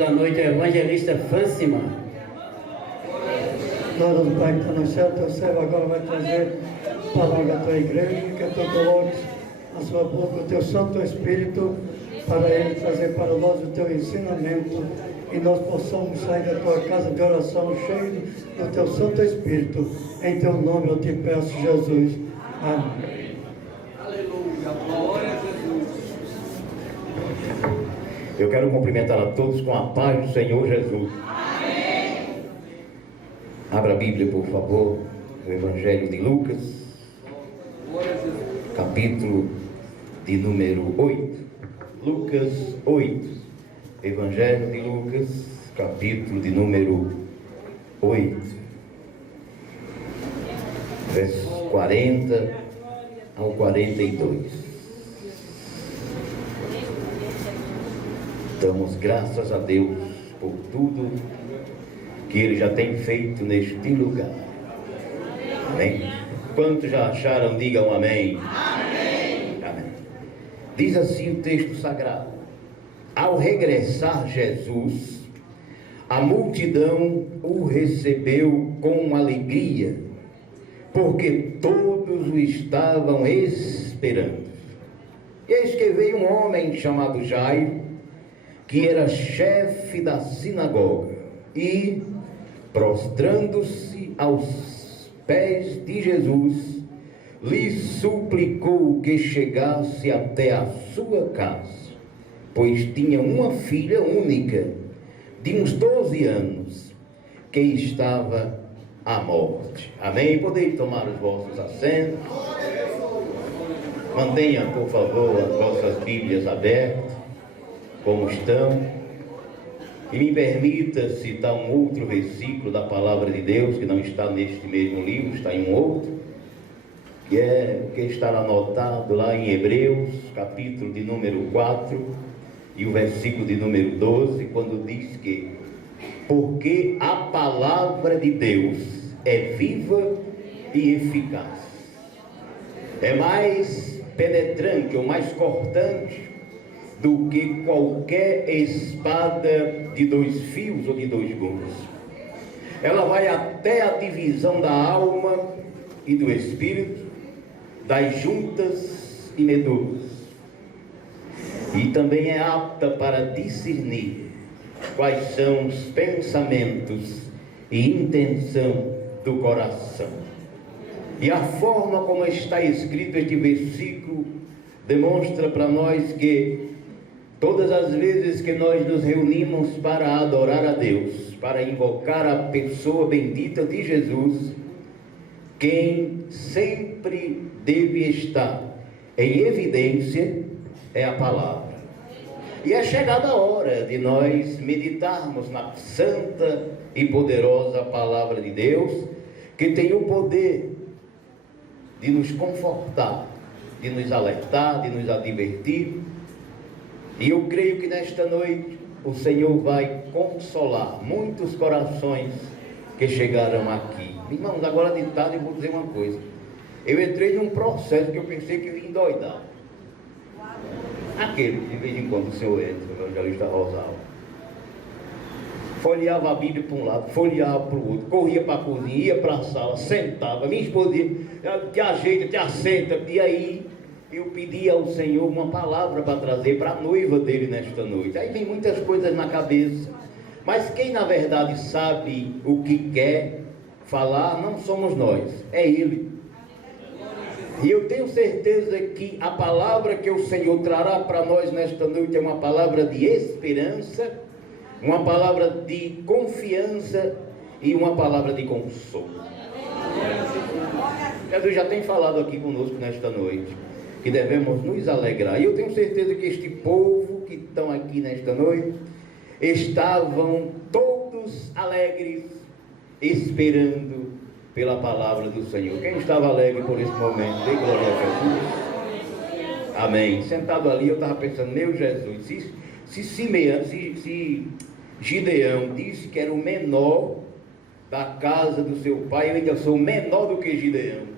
Da noite, a evangelista Fácima. Glória do Pai que está no céu, teu servo agora vai trazer a palavra da tua igreja, que tu coloques na sua boca o teu Santo Espírito, para ele trazer para nós o teu ensinamento, e nós possamos sair da tua casa de oração cheio do teu Santo Espírito. Em teu nome eu te peço, Jesus. Amém. Aleluia, glória a Jesus. Eu quero cumprimentar a todos com a paz do Senhor Jesus. Amém. Abra a Bíblia, por favor, no Evangelho de Lucas, Glória a Jesus. capítulo de número 8. Lucas 8. Evangelho de Lucas, capítulo de número 8. Versos 40 ao 42. Damos graças a Deus por tudo que Ele já tem feito neste lugar. Amém? Quantos já acharam, digam amém. Amém. Amém. Diz assim o texto sagrado: ao regressar Jesus, a multidão o recebeu com alegria, porque todos o estavam esperando. E eis que veio um homem chamado Jairo, que era chefe da sinagoga, e, prostrando-se aos pés de Jesus, lhe suplicou que chegasse até a sua casa, pois tinha uma filha única, de uns 12 anos, que estava à morte. Amém? Podeis tomar os vossos assentos. Mantenha, por favor, as vossas Bíblias abertas, como estão, e me permita citar um outro versículo da palavra de Deus, que não está neste mesmo livro, está em um outro, que está anotado lá em Hebreus, capítulo de número 4, e o versículo de número 12, quando diz que, porque a palavra de Deus é viva e eficaz, é mais penetrante ou mais cortante do que qualquer espada de 2 fios ou de 2 gumes. Ela vai até a divisão da alma e do espírito, das juntas e medulas, e também é apta para discernir quais são os pensamentos e intenção do coração. E a forma como está escrito este versículo demonstra para nós que todas as vezes que nós nos reunimos para adorar a Deus, para invocar a pessoa bendita de Jesus, quem sempre deve estar em evidência é a palavra. E é chegada a hora de nós meditarmos na santa e poderosa palavra de Deus, que tem o poder de nos confortar, de nos alertar, de nos advertir. E eu creio que nesta noite o Senhor vai consolar muitos corações que chegaram aqui. Irmãos, agora de tarde eu vou dizer uma coisa. Eu entrei num processo que eu pensei que eu ia endoidar. Aquele que de vez em quando o senhor entra, o evangelista Rosalvo, folheava a Bíblia para um lado, folheava para o outro, corria para a cozinha, ia para a sala, sentava, minha esposa te ajeita, te assenta, e aí eu pedi ao Senhor uma palavra para trazer para a noiva dele nesta noite. Aí vem muitas coisas na cabeça, mas quem na verdade sabe o que quer falar não somos nós, é Ele. E eu tenho certeza que a palavra que o Senhor trará para nós nesta noite é uma palavra de esperança, uma palavra de confiança e uma palavra de consolo. Jesus já tem falado aqui conosco nesta noite que devemos nos alegrar. E eu tenho certeza que este povo que estão aqui nesta noite estavam todos alegres, esperando pela palavra do Senhor. Quem estava alegre por esse momento? Dê glória a Jesus. Amém. Sentado ali eu estava pensando, meu Jesus, se Gideão disse que era o menor da casa do seu pai, eu ainda sou menor do que Gideão.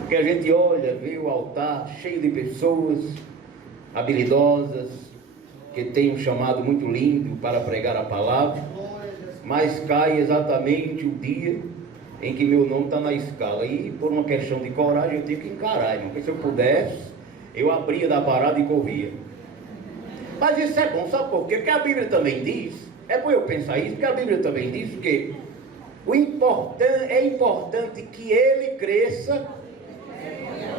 Porque a gente olha, vê o altar cheio de pessoas habilidosas, que tem um chamado muito lindo para pregar a palavra, mas cai exatamente o dia em que meu nome está na escala. E por uma questão de coragem eu tenho que encarar, irmão, porque se eu pudesse, eu abria da parada e corria. Mas isso é bom, sabe por quê? Porque a Bíblia também diz, é bom eu pensar isso, porque a Bíblia também diz que é importante que ele cresça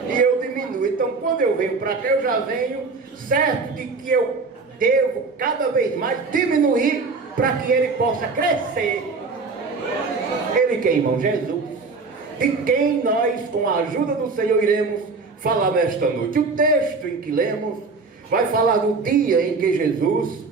e eu diminua. Então quando eu venho para cá, eu já venho certo de que eu devo cada vez mais diminuir para que ele possa crescer. Ele quem, irmão? Jesus. De quem nós, com a ajuda do Senhor, iremos falar nesta noite. O texto em que lemos vai falar do dia em que Jesus,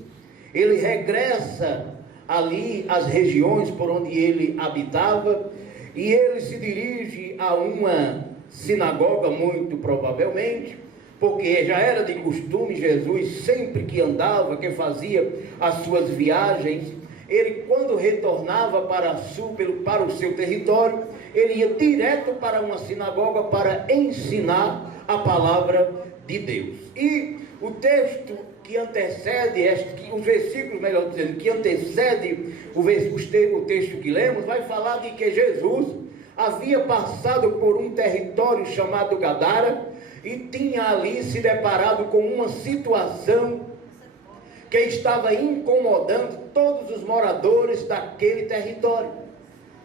ele regressa ali às regiões por onde ele habitava, e ele se dirige a uma sinagoga, muito provavelmente, porque já era de costume Jesus, sempre que andava, que fazia as suas viagens, ele quando retornava para o seu território, ele ia direto para uma sinagoga para ensinar a palavra de Deus. E o texto que antecede, os versículos, melhor dizendo, que antecede o texto que lemos, vai falar de que Jesus havia passado por um território chamado Gadara e tinha ali se deparado com uma situação que estava incomodando todos os moradores daquele território.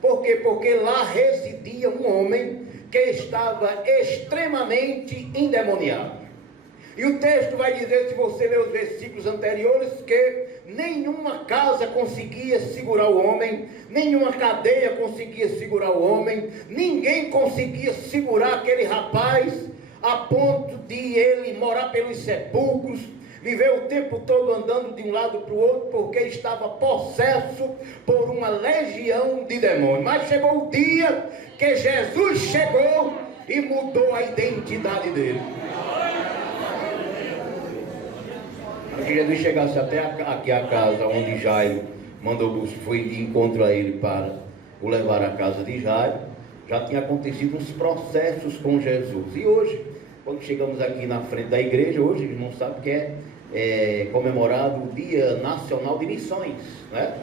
Por quê? Porque lá residia um homem que estava extremamente endemoniado. E o texto vai dizer, se você ler os versículos anteriores, que nenhuma casa conseguia segurar o homem, nenhuma cadeia conseguia segurar o homem, ninguém conseguia segurar aquele rapaz, a ponto de ele morar pelos sepulcros, viver o tempo todo andando de um lado para o outro, porque estava possesso por uma legião de demônios. Mas chegou o dia que Jesus chegou e mudou a identidade dele. Que Jesus chegasse até aqui a casa onde Jairo mandou, foi de encontro a ele para o levar à casa de Jairo, já tinha acontecido uns processos com Jesus. E hoje, quando chegamos aqui na frente da igreja, hoje, irmão, sabe que é comemorado o Dia Nacional de Missões, né?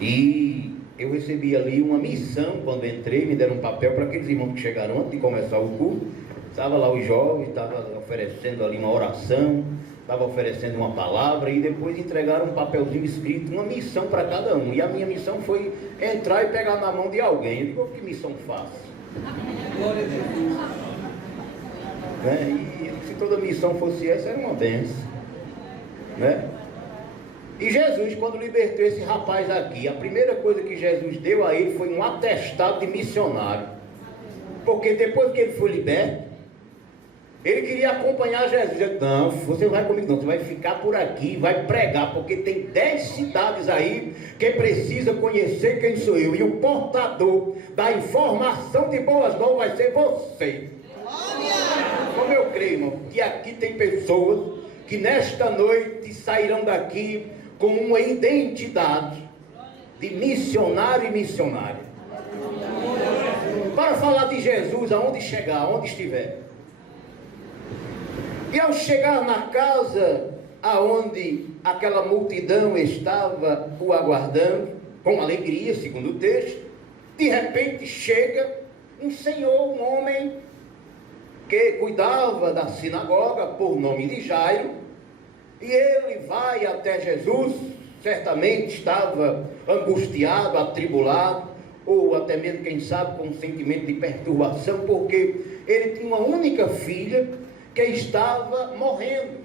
E eu recebi ali uma missão quando entrei, me deram um papel para aqueles irmãos que chegaram antes de começar o culto. Estava lá os jovens, estava oferecendo ali uma oração, estava oferecendo uma palavra e depois entregaram um papelzinho escrito, uma missão para cada um. E a minha missão foi entrar e pegar na mão de alguém. Eu digo, que missão fácil. Glória a Deus. Né? E se toda missão fosse essa, era uma benção. Né? E Jesus, quando libertou esse rapaz aqui, a primeira coisa que Jesus deu a ele foi um atestado de missionário. Porque depois que ele foi liberto, ele queria acompanhar Jesus. Ele disse, não, você não vai comigo não, você vai ficar por aqui, vai pregar, porque tem 10 cidades aí que precisa conhecer quem sou eu. E o portador da informação de boas novas vai ser você. Como eu creio, irmão, que aqui tem pessoas que nesta noite sairão daqui com uma identidade de missionário e missionária. Para falar de Jesus, aonde chegar, aonde estiver. E ao chegar na casa aonde aquela multidão estava o aguardando, com alegria, segundo o texto, de repente chega um senhor, um homem que cuidava da sinagoga, por nome de Jairo, e ele vai até Jesus, certamente estava angustiado, atribulado, ou até mesmo, quem sabe, com um sentimento de perturbação, porque ele tinha uma única filha que estava morrendo,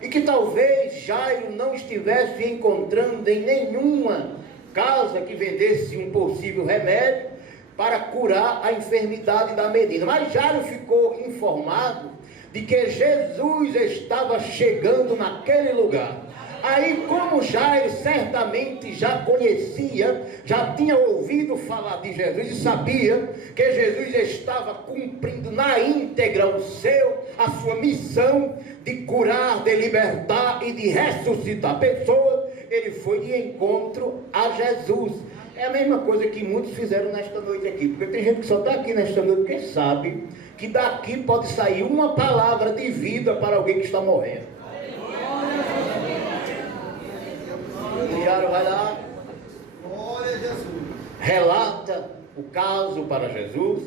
e que talvez Jairo não estivesse encontrando em nenhuma casa que vendesse um possível remédio para curar a enfermidade da menina. Mas Jairo ficou informado de que Jesus estava chegando naquele lugar. Aí, como Jairo certamente já conhecia, já tinha ouvido falar de Jesus e sabia que Jesus estava cumprindo na íntegra a sua missão de curar, de libertar e de ressuscitar pessoas, ele foi de encontro a Jesus. É a mesma coisa que muitos fizeram nesta noite aqui, porque tem gente que só está aqui nesta noite porque sabe que daqui pode sair uma palavra de vida para alguém que está morrendo. O diário vai lá, Glória a Jesus. relata o caso para Jesus.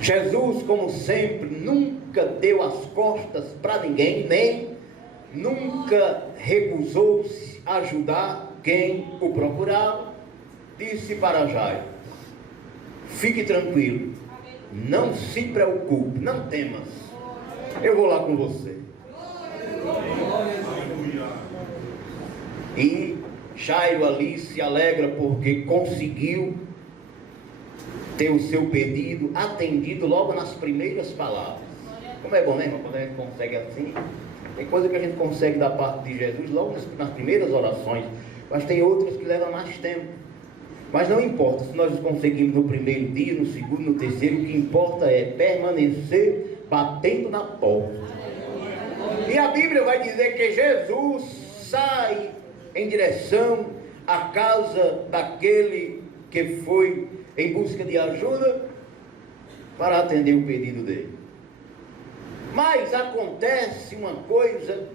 Jesus, como sempre, nunca deu as costas para ninguém, nem nunca recusou-se a ajudar quem o procurava. Disse para Jairo: fique tranquilo, não se preocupe, não temas, eu vou lá com você. E Jairo ali se alegra porque conseguiu ter o seu pedido atendido logo nas primeiras palavras. Como é bom, né, irmão? Quando a gente consegue assim, tem coisa que a gente consegue da parte de Jesus logo nas primeiras orações, mas tem outras que levam mais tempo. Mas não importa se nós conseguimos no primeiro dia, no segundo, no terceiro, o que importa é permanecer batendo na porta. E a Bíblia vai dizer que Jesus sai em direção à casa daquele que foi em busca de ajuda para atender o pedido dele. Mas acontece uma coisa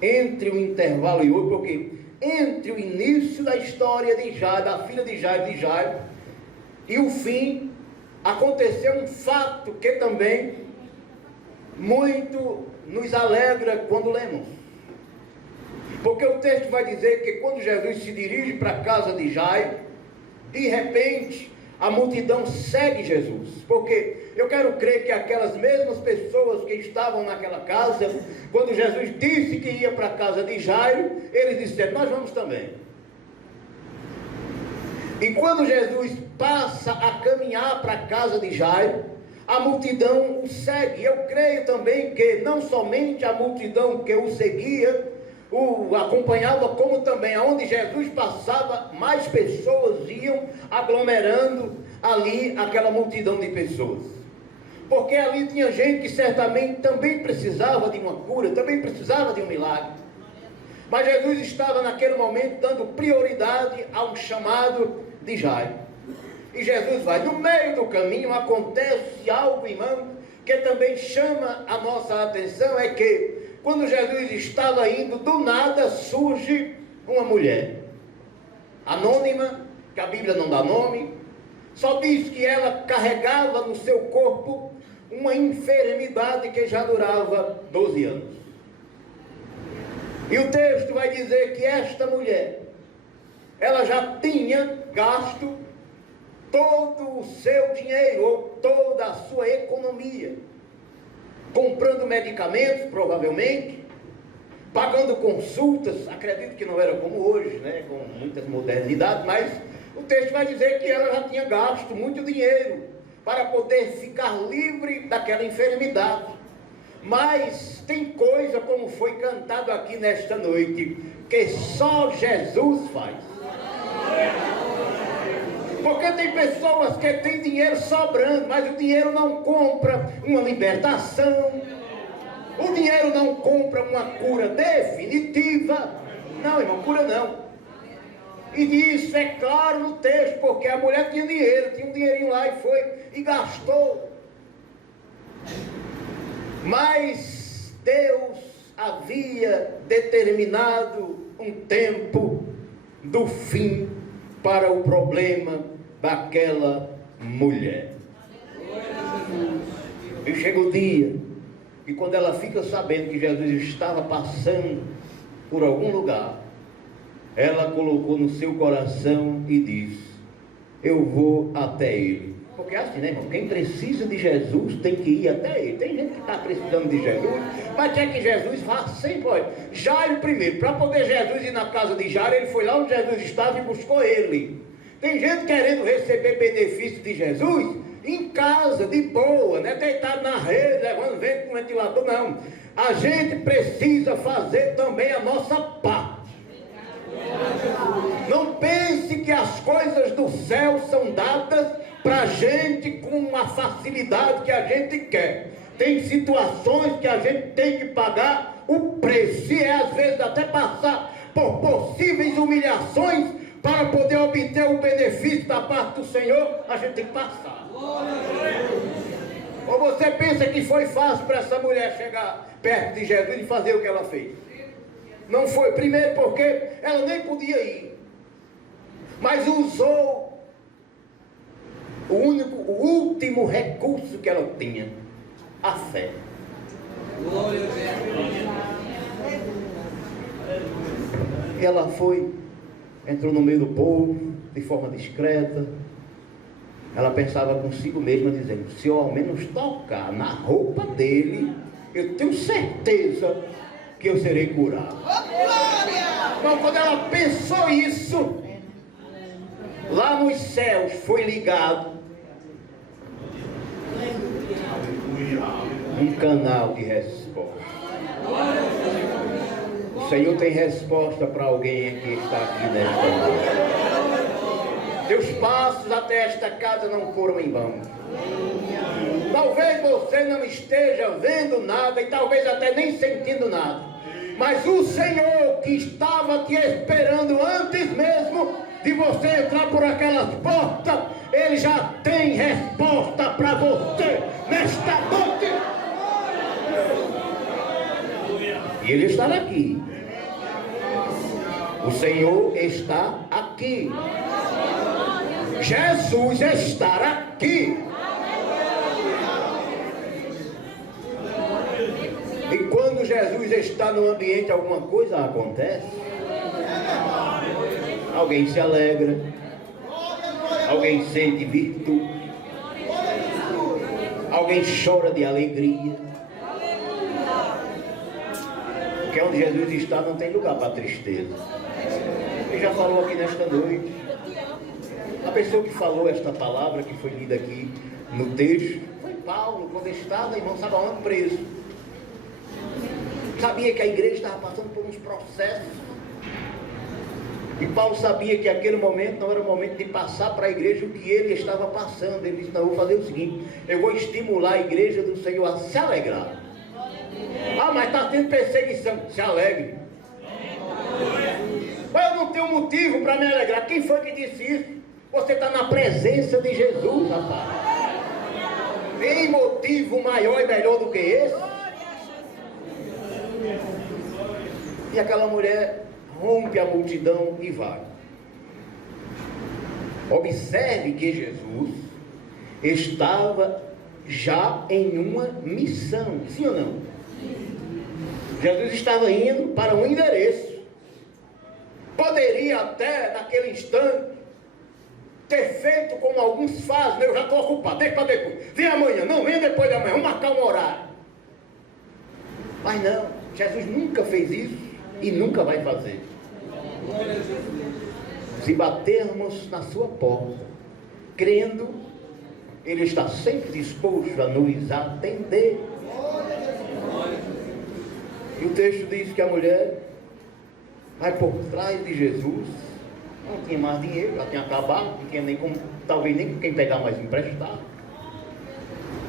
entre o intervalo e outro, porque entre o início da história de Jairo, da filha de Jairo, e o fim, aconteceu um fato que também muito nos alegra quando lemos. Porque o texto vai dizer que quando Jesus se dirige para a casa de Jairo, de repente a multidão segue Jesus. Porque eu quero crer que aquelas mesmas pessoas que estavam naquela casa, quando Jesus disse que ia para a casa de Jairo, eles disseram: nós vamos também. E quando Jesus passa a caminhar para a casa de Jairo, a multidão o segue. Eu creio também que não somente a multidão que o seguia o acompanhava, como também aonde Jesus passava, mais pessoas iam aglomerando ali aquela multidão de pessoas. Porque ali tinha gente que certamente também precisava de uma cura, também precisava de um milagre. Mas Jesus estava naquele momento dando prioridade a um chamado de Jairo. E Jesus vai. No meio do caminho acontece algo, irmão, que também chama a nossa atenção, é que quando Jesus estava indo, do nada surge uma mulher anônima, que a Bíblia não dá nome, só diz que ela carregava no seu corpo uma enfermidade que já durava 12 anos. E o texto vai dizer que esta mulher, ela já tinha gasto todo o seu dinheiro, ou toda a sua economia, comprando medicamentos, provavelmente, pagando consultas. Acredito que não era como hoje, né, com muitas modernidades, mas o texto vai dizer que ela já tinha gasto muito dinheiro para poder ficar livre daquela enfermidade. Mas tem coisa, como foi cantado aqui nesta noite, que só Jesus faz. Porque tem pessoas que têm dinheiro sobrando, mas o dinheiro não compra uma libertação, o dinheiro não compra uma cura definitiva. Não, irmão, cura não. E isso é claro no texto, porque a mulher tinha dinheiro, tinha um dinheirinho lá e foi e gastou. Mas Deus havia determinado um tempo do fim para o problema daquela mulher. E chega o dia, e quando ela fica sabendo que Jesus estava passando por algum lugar, ela colocou no seu coração e disse: eu vou até ele. Porque é assim, né, irmão? Quem precisa de Jesus tem que ir até ele. Tem gente que está precisando de Jesus, mas quer que Jesus vá sempre. Olha, Jairo primeiro, para poder Jesus ir na casa de Jairo, ele foi lá onde Jesus estava e buscou ele. Tem gente querendo receber benefício de Jesus em casa, de boa, né? Deitado na rede, levando vento com ventilador. Não, a gente precisa fazer também a nossa parte. Não pense que as coisas do céu são dadas para a gente com uma facilidade que a gente quer. Tem situações que a gente tem que pagar o preço, e às vezes até passar por possíveis humilhações para poder obter o benefício da parte do Senhor. A gente tem que passar. Ou você pensa que foi fácil para essa mulher chegar perto de Jesus e fazer o que ela fez? Não foi, primeiro porque ela nem podia ir, mas usou o último recurso que ela tinha, a fé. E ela foi, entrou no meio do povo, de forma discreta. Ela pensava consigo mesma, dizendo: se eu ao menos tocar na roupa dele, eu tenho certeza que eu serei curado. Então, quando ela pensou isso, lá nos céus foi ligado um canal de resposta. O Senhor tem resposta para alguém que está aqui nesta noite. Teus passos até esta casa não foram em vão. Talvez você não esteja vendo nada e talvez até nem sentindo nada, mas o Senhor que estava te esperando antes mesmo de você entrar por aquelas portas, Ele já tem resposta para você nesta noite. E Ele está aqui. O Senhor está aqui. Jesus está aqui. E quando Jesus está no ambiente, alguma coisa acontece. Alguém se alegra, alguém sente virtude, alguém chora de alegria. Porque onde Jesus está não tem lugar para tristeza. Ele já falou aqui nesta noite. A pessoa que falou esta palavra que foi lida aqui no texto foi Paulo, quando estava, irmão, sabe onde? Preso. Sabia que a igreja estava passando por uns processos. E Paulo sabia que aquele momento não era o momento de passar para a igreja o que ele estava passando. Ele disse: não, eu vou fazer o seguinte, eu vou estimular a igreja do Senhor a se alegrar. Ah, mas está tendo perseguição. Se alegre. Mas eu não tenho motivo para me alegrar. Quem foi que disse isso? Você está na presença de Jesus, rapaz. Tem motivo maior e melhor do que esse? E aquela mulher rompe a multidão e vai. Observe que Jesus estava já em uma missão, sim ou não? Jesus estava indo para um endereço. Poderia até, naquele instante, ter feito como alguns fazem: eu já estou ocupado, deixa para depois, vem amanhã, não, vem depois de amanhã, vamos marcar um horário. Mas não, Jesus nunca fez isso e nunca vai fazer. Se batermos na sua porta, crendo, Ele está sempre disposto a nos atender. E o texto diz que a mulher vai por trás de Jesus. Não tinha mais dinheiro, já tinha acabado, não tinha nem como, talvez nem quem pegar mais emprestado.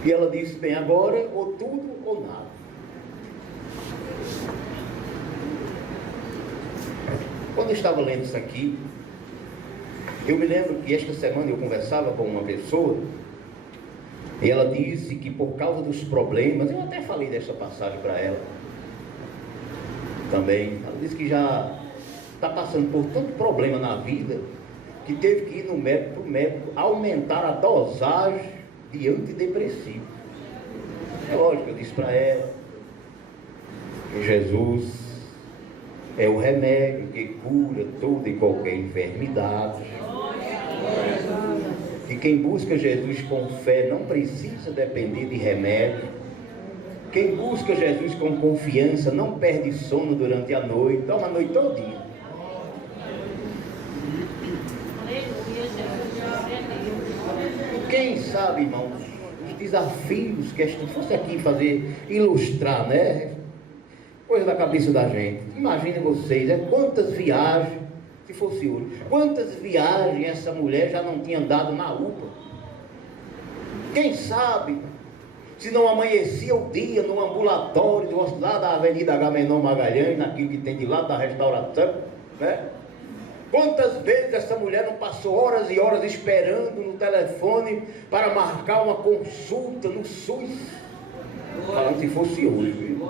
E ela disse: bem, agora ou tudo ou nada. Quando eu estava lendo isso aqui, eu me lembro que esta semana eu conversava com uma pessoa e ela disse que por causa dos problemas, eu até falei dessa passagem para ela também, ela disse que já está passando por tanto problema na vida que teve que ir no médico, para o médico aumentar a dosagem de antidepressivo. É lógico, eu disse para ela que Jesus é o remédio que cura toda e qualquer enfermidade. E quem busca Jesus com fé não precisa depender de remédio. Quem busca Jesus com confiança não perde sono durante a noite, dorme a noite todinha. Quem sabe, irmãos, os desafios que se fosse aqui ilustrar, né? Coisa da cabeça da gente. Imaginem vocês, quantas viagens, se fosse hoje, quantas viagens essa mulher já não tinha andado na UPA. Quem sabe, se não amanhecia o dia no ambulatório lá da Avenida Agamenon Magalhães, naquilo que tem de lá da restauração, né? Quantas vezes essa mulher não passou horas e horas esperando no telefone para marcar uma consulta no SUS? Falando se fosse hoje, viu?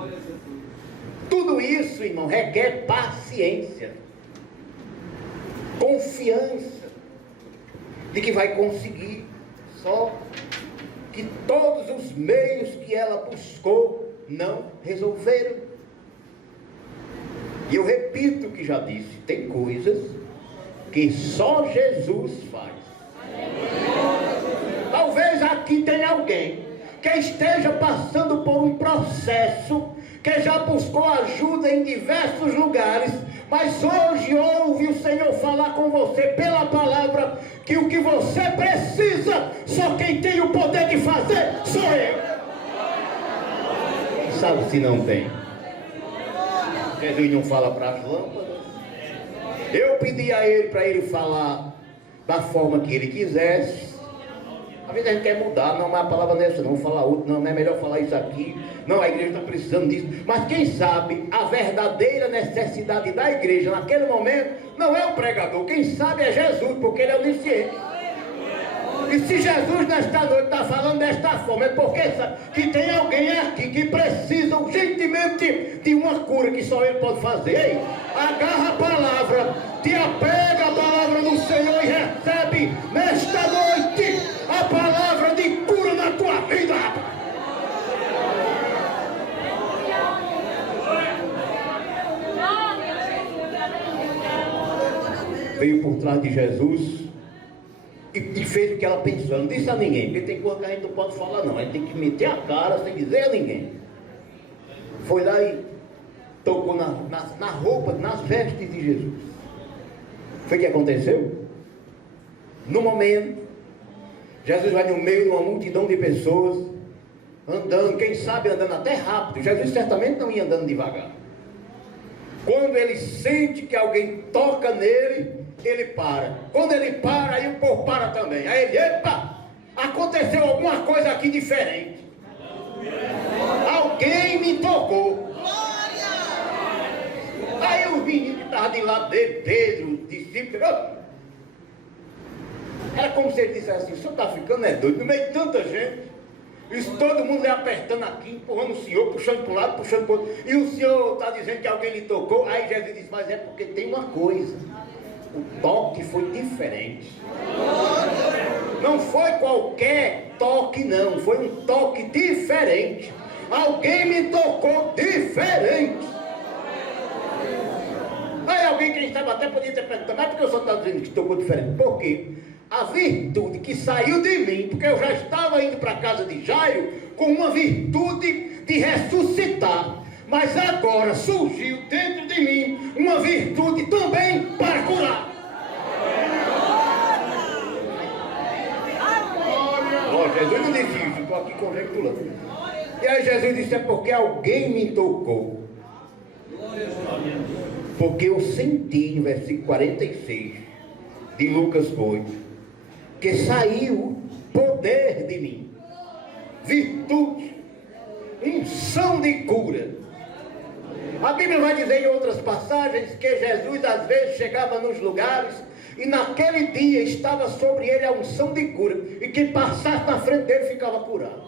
Tudo isso, irmão, requer paciência, confiança de que vai conseguir. Só que todos os meios que ela buscou não resolveram. E eu repito o que já disse, tem coisas que só Jesus faz. Talvez aqui tenha alguém que esteja passando por um processo, que já buscou ajuda em diversos lugares, mas hoje ouve o Senhor falar com você pela palavra, que o que você precisa, só quem tem o poder de fazer sou eu. Sabe se não tem? Jesus não fala para as lâmpadas. Eu pedi a ele para ele falar da forma que ele quisesse. Às vezes a gente quer mudar, não, mas a palavra não é essa, não, vou falar outra, não é melhor falar isso aqui, não, a igreja está precisando disso. Mas quem sabe a verdadeira necessidade da igreja naquele momento não é o pregador, quem sabe é Jesus, porque ele é onisciente. E se Jesus nesta noite está falando desta forma, é porque sabe que tem alguém aqui que precisa urgentemente de uma cura que só ele pode fazer. Ei, agarra a palavra, te apega a palavra do Senhor e recebe nesta noite a palavra de cura na tua vida. Veio por trás de Jesus e fez o que ela pensou. Não disse a ninguém, porque tem coisa que a gente não pode falar não, a gente tem que meter a cara sem dizer a ninguém. Foi lá e tocou na roupa, nas vestes de Jesus. Foi o que aconteceu? No momento, Jesus vai no meio de uma multidão de pessoas, andando, quem sabe andando até rápido. Jesus certamente não ia andando devagar. Quando ele sente que alguém toca nele, ele para. Quando ele para, aí o povo para também. Aí ele, epa, aconteceu alguma coisa aqui diferente. Alguém me tocou. Aí os meninos que estavam de lado dele, Pedro, os discípulos, era como se ele dissesse assim: o senhor está ficando doido, no meio de tanta gente. Isso, todo mundo lhe apertando aqui, empurrando o senhor, puxando para um lado, puxando para o outro. E o senhor está dizendo que alguém lhe tocou. Aí Jesus disse: mas é porque tem uma coisa. O toque foi diferente. Não foi qualquer toque, não. Foi um toque diferente. Alguém me tocou diferente. Aí alguém, quem sabe, até podia ter perguntado: mas por que o senhor está dizendo que tocou diferente? Por quê? A virtude que saiu de mim, porque eu já estava indo para a casa de Jairo com uma virtude de ressuscitar, mas agora surgiu dentro de mim uma virtude também para curar. Jesus não disse isso, estou aqui conjecturando. E aí Jesus disse: é porque alguém me tocou. Porque eu senti, no versículo 46 de Lucas 8, que saiu poder de mim, virtude, unção de cura. A Bíblia vai dizer em outras passagens que Jesus às vezes chegava nos lugares e naquele dia estava sobre ele a unção de cura, e quem passasse na frente dele ficava curado.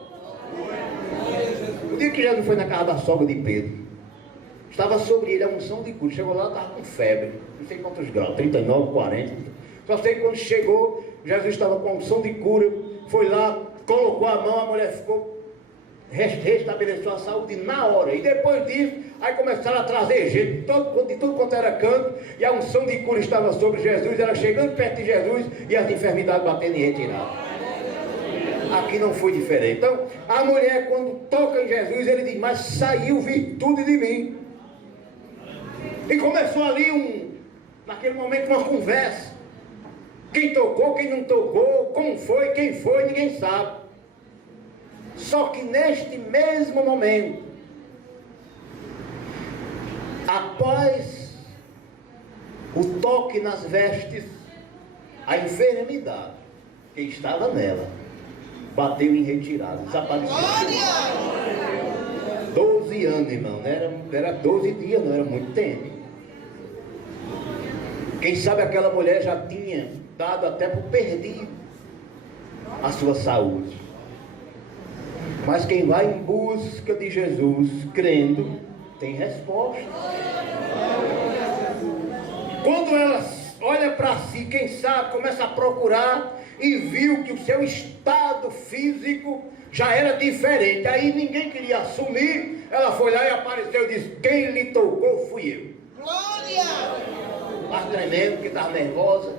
O dia que Jesus foi na casa da sogra de Pedro, estava sobre ele a unção de cura. Chegou lá, estava com febre, não sei quantos graus, 39, 40. Só sei que quando chegou, Jesus estava com a unção de cura, foi lá, colocou a mão, a mulher ficou, restabeleceu a saúde na hora. E depois disso, aí começaram a trazer gente de tudo quanto era canto, e a unção de cura estava sobre Jesus, ela chegando perto de Jesus, e as enfermidades batendo e retirando. Aqui não foi diferente. Então, a mulher, quando toca em Jesus, ele diz: mas saiu virtude de mim. E começou ali naquele momento, uma conversa. Quem tocou, quem não tocou, como foi, quem foi, ninguém sabe. Só que neste mesmo momento, após o toque nas vestes, a enfermidade que estava nela bateu em retirada, desapareceu. 12 anos, irmão, não era 12 dias, não era muito tempo. Quem sabe aquela mulher já tinha dado até por perdido a sua saúde. Mas quem vai em busca de Jesus, crendo, tem resposta. Quando ela olha para si, quem sabe, começa a procurar e viu que o seu estado físico já era diferente. Aí ninguém queria assumir. Ela foi lá e apareceu e disse: quem lhe tocou fui eu. Glória! Estava tremendo, porque estava nervosa.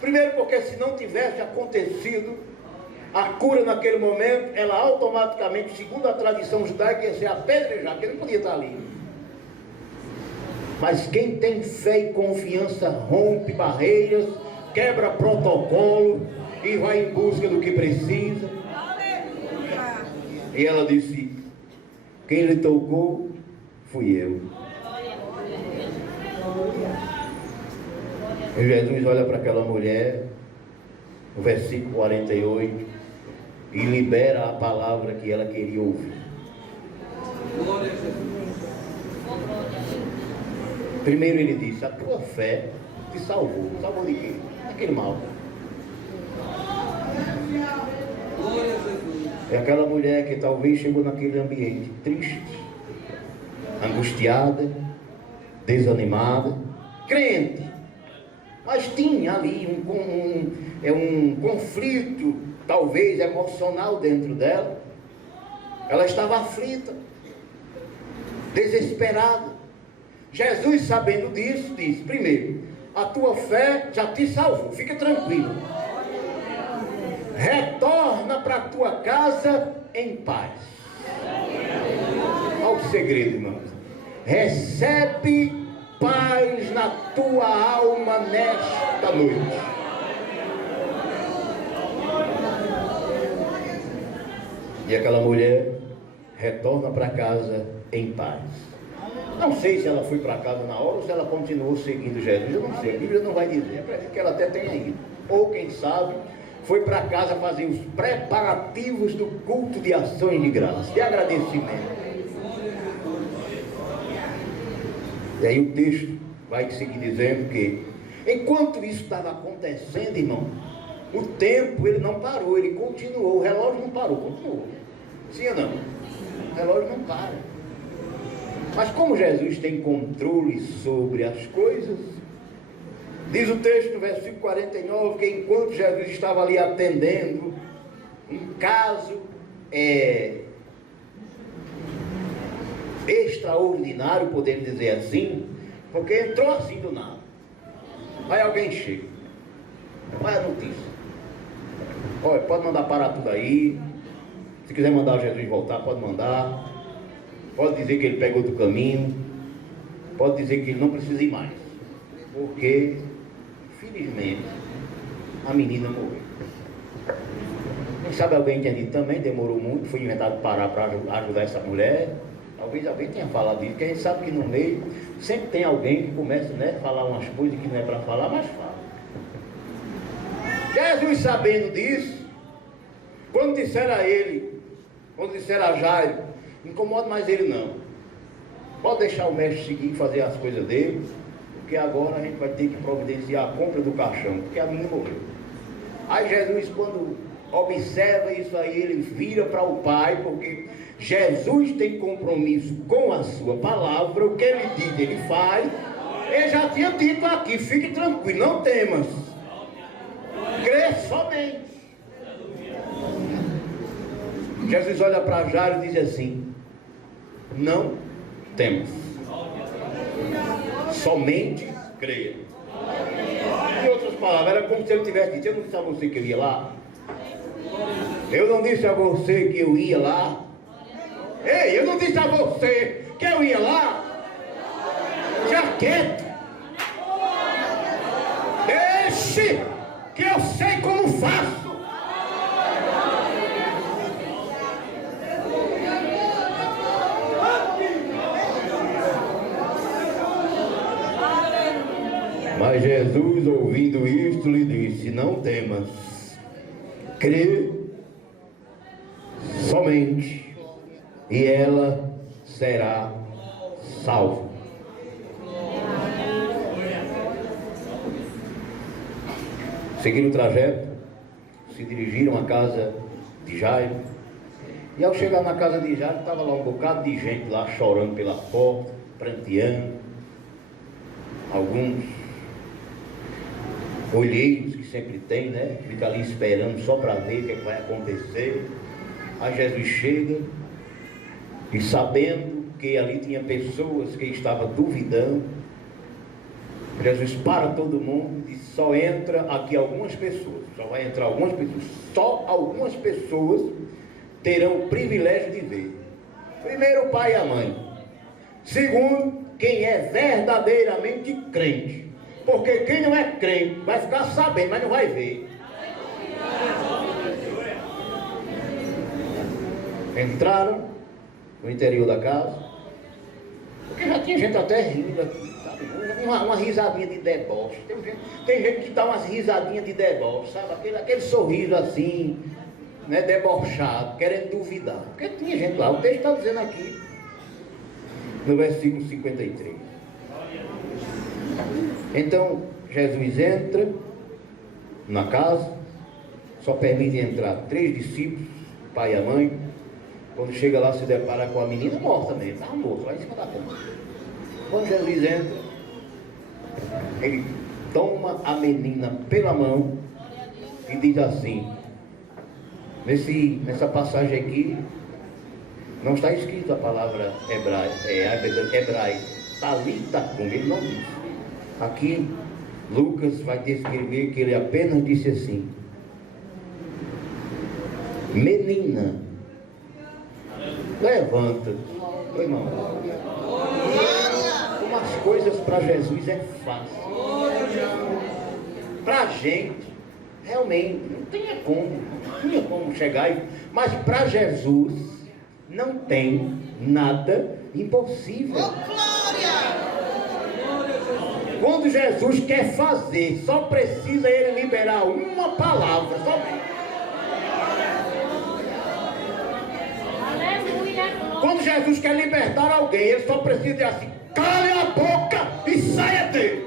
Primeiro porque se não tivesse acontecido a cura naquele momento, ela automaticamente, segundo a tradição judaica, ia ser apedrejada, porque não podia estar ali. Mas quem tem fé e confiança rompe barreiras, quebra protocolo e vai em busca do que precisa. E ela disse: quem lhe tocou fui eu. E Jesus olha para aquela mulher, no versículo 48, e libera a palavra que ela queria ouvir. Primeiro ele disse: a tua fé te salvou. Salvou de quê? Daquele mal. É aquela mulher que talvez chegou naquele ambiente triste, angustiada, desanimada, crente, mas tinha ali um conflito, talvez emocional dentro dela. Ela estava aflita, desesperada. Jesus, sabendo disso, disse: primeiro, a tua fé já te salvou, fica tranquilo. Retorna para a tua casa em paz. Olha o segredo, irmãos. Recebe paz na tua alma nesta noite. E aquela mulher retorna para casa em paz. Não sei se ela foi para casa na hora ou se ela continuou seguindo Jesus. Eu não sei, a Bíblia não vai dizer. Acredito que ela até tenha ido. Ou quem sabe, foi para casa fazer os preparativos do culto de ações de graça, de agradecimento. E aí o texto vai seguir dizendo que, enquanto isso estava acontecendo, irmão, o tempo ele não parou, ele continuou. O relógio não parou, continuou. Sim ou não? O relógio não para. Mas como Jesus tem controle sobre as coisas, diz o texto no versículo 49, que enquanto Jesus estava ali atendendo um caso extraordinário, podemos dizer assim, porque entrou assim do nada. Aí alguém chega, vai a notícia: olha, pode mandar parar tudo aí. Se quiser mandar Jesus voltar, pode mandar. Pode dizer que ele pegou outro caminho. Pode dizer que ele não precisa ir mais, porque felizmente a menina morreu. Quem sabe alguém tinha dito também, demorou muito, foi inventado parar para ajudar essa mulher. Talvez alguém tenha falado isso, porque a gente sabe que no meio sempre tem alguém que começa, né, a falar umas coisas que não é para falar, mas fala. Jesus, sabendo disso, quando disseram a ele, quando disseram a Jairo: incomoda mais ele não, pode deixar o mestre seguir fazer as coisas dele, porque agora a gente vai ter que providenciar a compra do caixão, porque a menina morreu. Aí Jesus, quando observa isso aí, ele vira para o Pai, porque Jesus tem compromisso com a sua palavra. O que ele diz, ele faz. Ele já tinha dito aqui: fique tranquilo, não temas, crê somente. Jesus olha para Jairo e diz assim: não temas, somente creia. Em outras palavras, era como se ele tivesse dito: eu não disse a você que eu ia lá? Eu não disse a você que eu ia lá? Ei, eu não disse a você que eu ia lá? Já quieto, deixe que eu sei como faço. Mas Jesus, ouvindo isto, lhe disse: não temas, crê somente, e ela será salva. Seguindo o trajeto, se dirigiram à casa de Jairo, E ao chegar na casa de Jairo, estava lá um bocado de gente lá chorando pela porta, pranteando. Alguns olheiros que sempre tem, né? Fica ali esperando só para ver o que vai acontecer. Aí Jesus chega e, sabendo que ali tinha pessoas que estavam duvidando, Jesus para todo mundo e só entra aqui algumas pessoas. Só vai entrar algumas pessoas. Só algumas pessoas terão o privilégio de ver. Primeiro, o pai e a mãe. Segundo, quem é verdadeiramente crente. Porque quem não é crente vai ficar sabendo, mas não vai ver. Entraram no interior da casa, porque já tinha gente até rindo aqui, sabe? Uma risadinha de deboche. Tem gente que dá umas risadinhas de deboche, sabe? Aquele sorriso assim, né, debochado, querendo duvidar. Porque tinha gente lá, o texto está dizendo aqui, no versículo 53. Então, Jesus entra na casa, só permite entrar 3 discípulos, o pai e a mãe. Quando chega lá, se depara com a menina morta mesmo, estava morta, lá em cima da cama. Quando Jesus entra, ele toma a menina pela mão e diz assim, nessa passagem aqui, não está escrito a palavra hebraica, talita cum, ele não diz. Aqui, Lucas vai descrever que ele apenas disse assim, menina, levanta-te. Ô irmão, como as coisas para Jesus é fácil. Para a gente, realmente, não tinha como chegar. Mas para Jesus, não tem nada impossível. Quando Jesus quer fazer, só precisa ele liberar uma palavra. Quando Jesus quer libertar alguém, ele só precisa dizer assim, cale a boca e saia dele.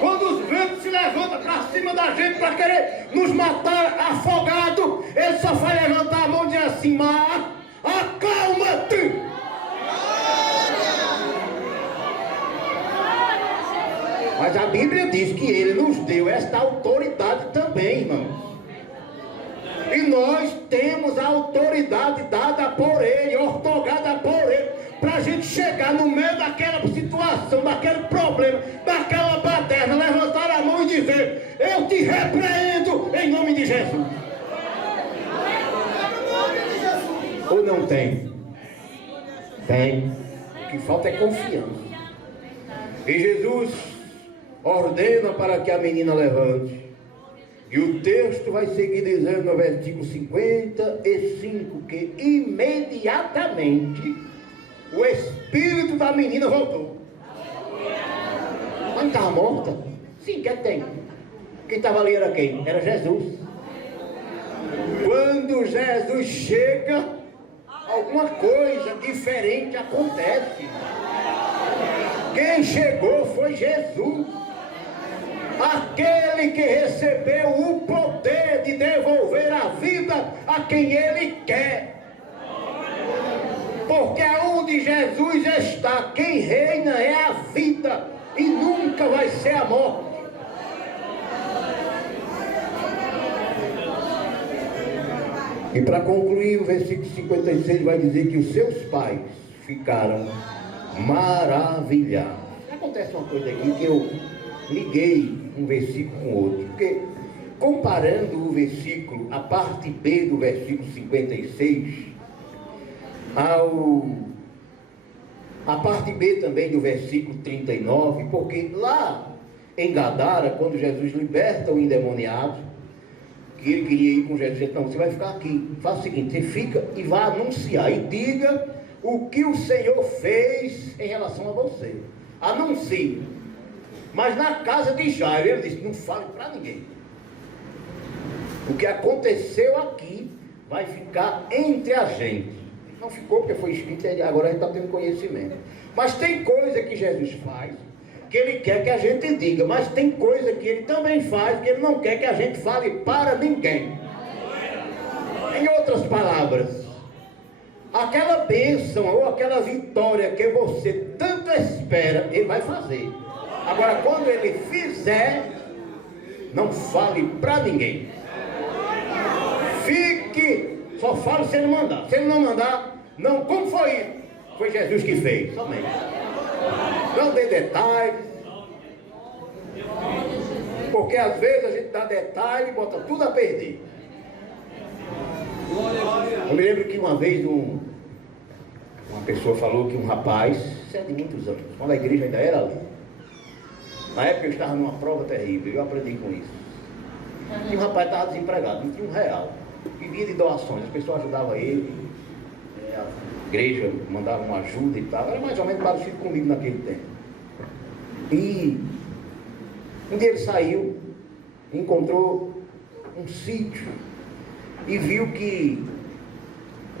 Quando os ventos se levantam para cima da gente para querer nos matar afogado, ele só vai levantar a mão e dizer assim, mar, acalma-te. Mas a Bíblia diz que ele nos deu esta autoridade também, irmãos. E nós temos a autoridade dada por ele, ortogada por ele, para a gente chegar no meio daquela situação, daquele problema, daquela baderna, levantar a mão e dizer, eu te repreendo em nome de Jesus. Ou não tem? Tem. O que falta é confiança. E Jesus ordena para que a menina levante. E o texto vai seguir dizendo no versículo 55 que imediatamente o espírito da menina voltou. Mas estava morta? Sim, que tem. Quem estava ali era quem? Era Jesus. Quando Jesus chega, alguma coisa diferente acontece. Quem chegou foi Jesus. Aquele que recebeu o poder de devolver a vida a quem ele quer. Porque onde Jesus está, quem reina é a vida e nunca vai ser a morte. E para concluir, o versículo 56 vai dizer que os seus pais ficaram maravilhados. Acontece uma coisa aqui que eu liguei um versículo com outro, porque comparando o versículo, a parte B do versículo 56, a parte B também do versículo 39, porque lá em Gadara, quando Jesus liberta o endemoniado, que ele queria ir com Jesus, ele disse, não, você vai ficar aqui, faça o seguinte, você fica e vai anunciar, e diga o que o Senhor fez em relação a você, anuncie. Mas na casa de Jairo, ele disse, não fale para ninguém. O que aconteceu aqui vai ficar entre a gente. Não ficou porque foi escrito, agora a gente está tendo conhecimento. Mas tem coisa que Jesus faz, que ele quer que a gente diga. Mas tem coisa que ele também faz, que ele não quer que a gente fale para ninguém. Em outras palavras, aquela bênção ou aquela vitória que você tanto espera, ele vai fazer. Agora, quando ele fizer, não fale para ninguém. Fique, só fale se ele mandar. Se ele não mandar, não, como foi isso? Foi Jesus que fez, somente. Não dê detalhes. Porque às vezes a gente dá detalhe e bota tudo a perder. Eu me lembro que uma vez uma pessoa falou que um rapaz, isso é de muitos anos, quando a igreja ainda era ali. Na época eu estava numa prova terrível, eu aprendi com isso. E o rapaz estava desempregado, não tinha R$1. Vivia de doações, as pessoas ajudavam ele, a igreja mandava uma ajuda e tal, era mais ou menos parecido comigo naquele tempo. E um dia ele saiu, encontrou um sítio e viu que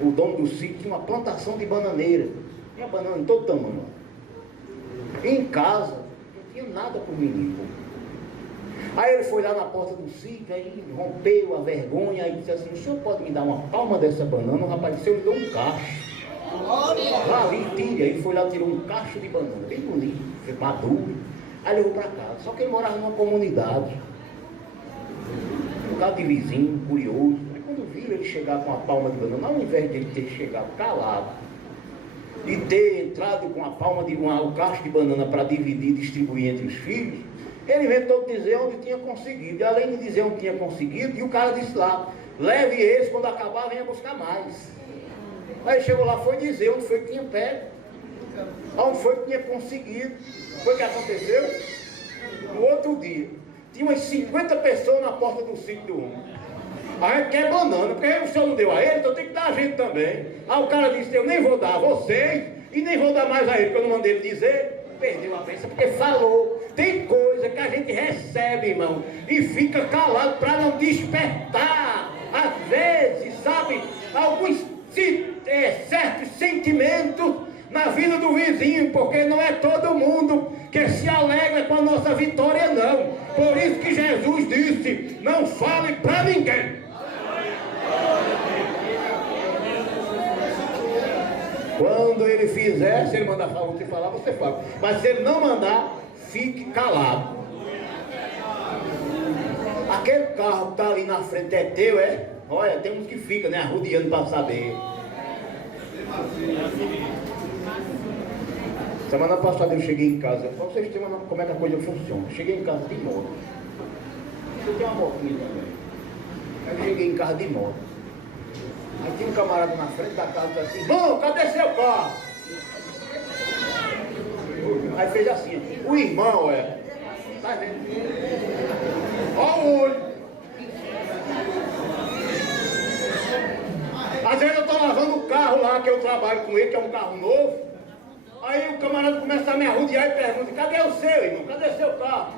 o dono do sítio tinha uma plantação de bananeira, tinha banana de todo tamanho. E em casa não tinha nada para o menino. Aí ele foi lá na porta do sítio, aí rompeu a vergonha, aí disse assim: o senhor pode me dar uma palma dessa banana? O rapaz disse: eu lhe dou um cacho. Vá ali, tire. Aí foi lá, tirou um cacho de banana, bem bonito, maduro. Aí levou para casa. Só que ele morava numa comunidade, um bocado de vizinho, curioso. Aí quando viu ele chegar com a palma de banana, ao invés de ele ter chegado calado e ter entrado com a palma de o cacho de banana para dividir e distribuir entre os filhos, ele inventou de dizer onde tinha conseguido. E além de dizer onde tinha conseguido, e o cara disse lá: leve esse, quando acabar venha buscar mais. Aí chegou lá, foi dizer onde foi que tinha pego, onde foi que tinha conseguido. Foi o que aconteceu? No outro dia, tinha umas 50 pessoas na porta do sítio do homem. A gente quer banana, porque o senhor não deu a ele, então tem que dar a gente também. Aí o cara disse: eu nem vou dar a vocês, e nem vou dar mais a ele, porque eu não mandei ele dizer. Perdeu a bênção, porque falou. Tem coisa que a gente recebe, irmão, e fica calado para não despertar. Às vezes, sabe, alguns certos sentimentos na vida do vizinho, porque não é todo mundo que se alegra com a nossa vitória, não. Por isso que Jesus disse: não fale para ninguém. Quando ele fizer, se ele mandar você falar, você fala. Mas se ele não mandar, fique calado. Aquele carro que está ali na frente é teu, é? Olha, tem uns que ficam, né, arrodeando para saber. Semana passada eu cheguei em casa, para vocês terem uma como é que a coisa funciona. Cheguei em casa de moto. Eu tenho uma motinha também. Aí eu cheguei em casa de moto. Aí tinha um camarada na frente da casa e disse assim: bom, cadê seu carro? Aí fez assim: o irmão, tá vendo? Olha o olho. Às vezes eu estou lavando o carro lá que eu trabalho com ele, que é um carro novo. Aí o camarada começa a me arrodear e pergunta: cadê o seu, irmão? Cadê o seu carro?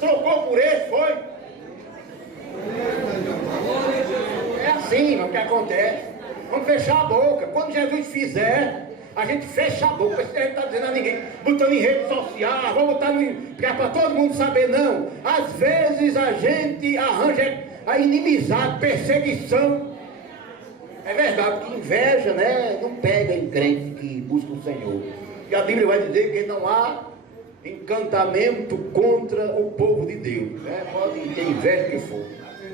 Trocou por esse, foi? É assim, irmão, que acontece. Vamos fechar a boca. Quando Jesus fizer, a gente fecha a boca. Você não está dizendo a ninguém, botando em rede social, vamos botar para todo mundo saber, não. Às vezes a gente arranja a inimizade, perseguição. É verdade que inveja, né, não pega em crente que busca o Senhor. E a Bíblia vai dizer que não há encantamento contra o povo de Deus, né? Pode ter inveja que for,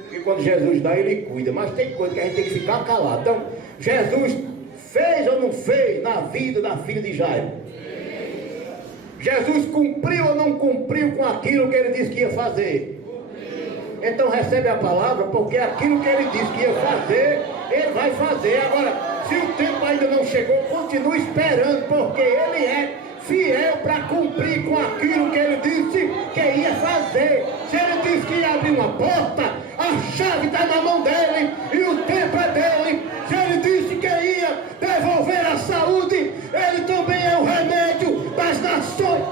porque quando Jesus dá, ele cuida. Mas tem coisa que a gente tem que ficar calado. Então, Jesus fez ou não fez na vida da filha de Jairo? Jesus cumpriu ou não cumpriu com aquilo que ele disse que ia fazer? Então recebe a palavra, porque aquilo que ele disse que ia fazer, ele vai fazer. Agora, se o tempo ainda não chegou, continue esperando, porque ele é fiel para cumprir com aquilo que ele disse que ia fazer. Se ele disse que ia abrir uma porta, a chave está na mão dele e o tempo é dele. Se ele disse que ia devolver a saúde, ele também é o remédio das nações.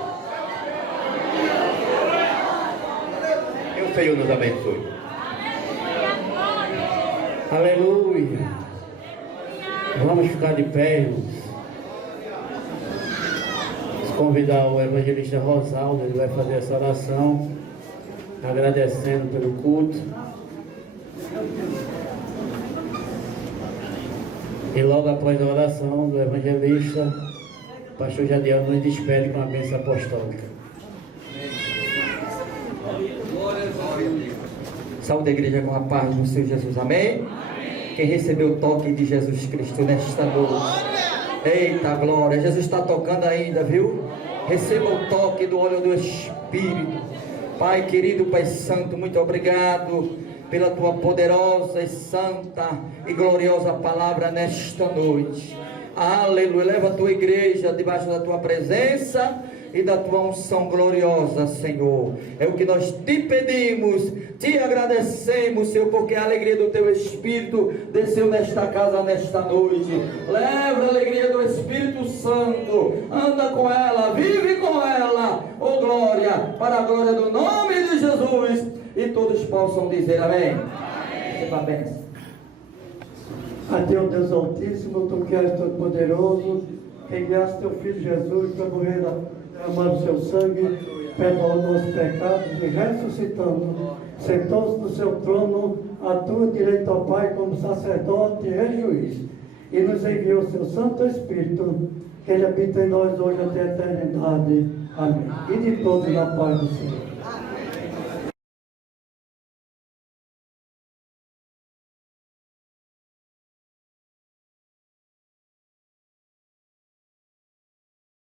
Que o Senhor nos abençoe. Aleluia. Vamos ficar de pé, irmãos. Convidar o evangelista Rosaldo, ele vai fazer essa oração, agradecendo pelo culto. E logo após a oração do evangelista, o pastor Jadiel nos despede com a bênção apostólica. Saúde a igreja com a paz do Senhor Jesus, amém? Quem recebeu o toque de Jesus Cristo nesta noite? Eita glória, Jesus está tocando ainda, viu? Receba o toque do óleo do Espírito. Pai querido, Pai Santo, muito obrigado pela tua poderosa e santa e gloriosa palavra nesta noite. Aleluia, leva a tua igreja debaixo da tua presença e da tua unção gloriosa, Senhor. É o que nós te pedimos, te agradecemos, Senhor, porque a alegria do teu Espírito desceu nesta casa nesta noite. Leva a alegria do Espírito Santo, anda com ela, vive com ela, oh glória, para a glória do nome de Jesus, e todos possam dizer amém. Receba a bênção. A Deus, Deus Altíssimo, tu que és todo-poderoso, que enviaste teu Filho Jesus para morrer derramando o seu sangue, perdoando os pecados e ressuscitando, sentou-se no seu trono, à tua direita, ao Pai, como sacerdote e juiz, e nos enviou o seu Santo Espírito, que ele habita em nós hoje até a eternidade. Amém. E de todos na paz do Senhor.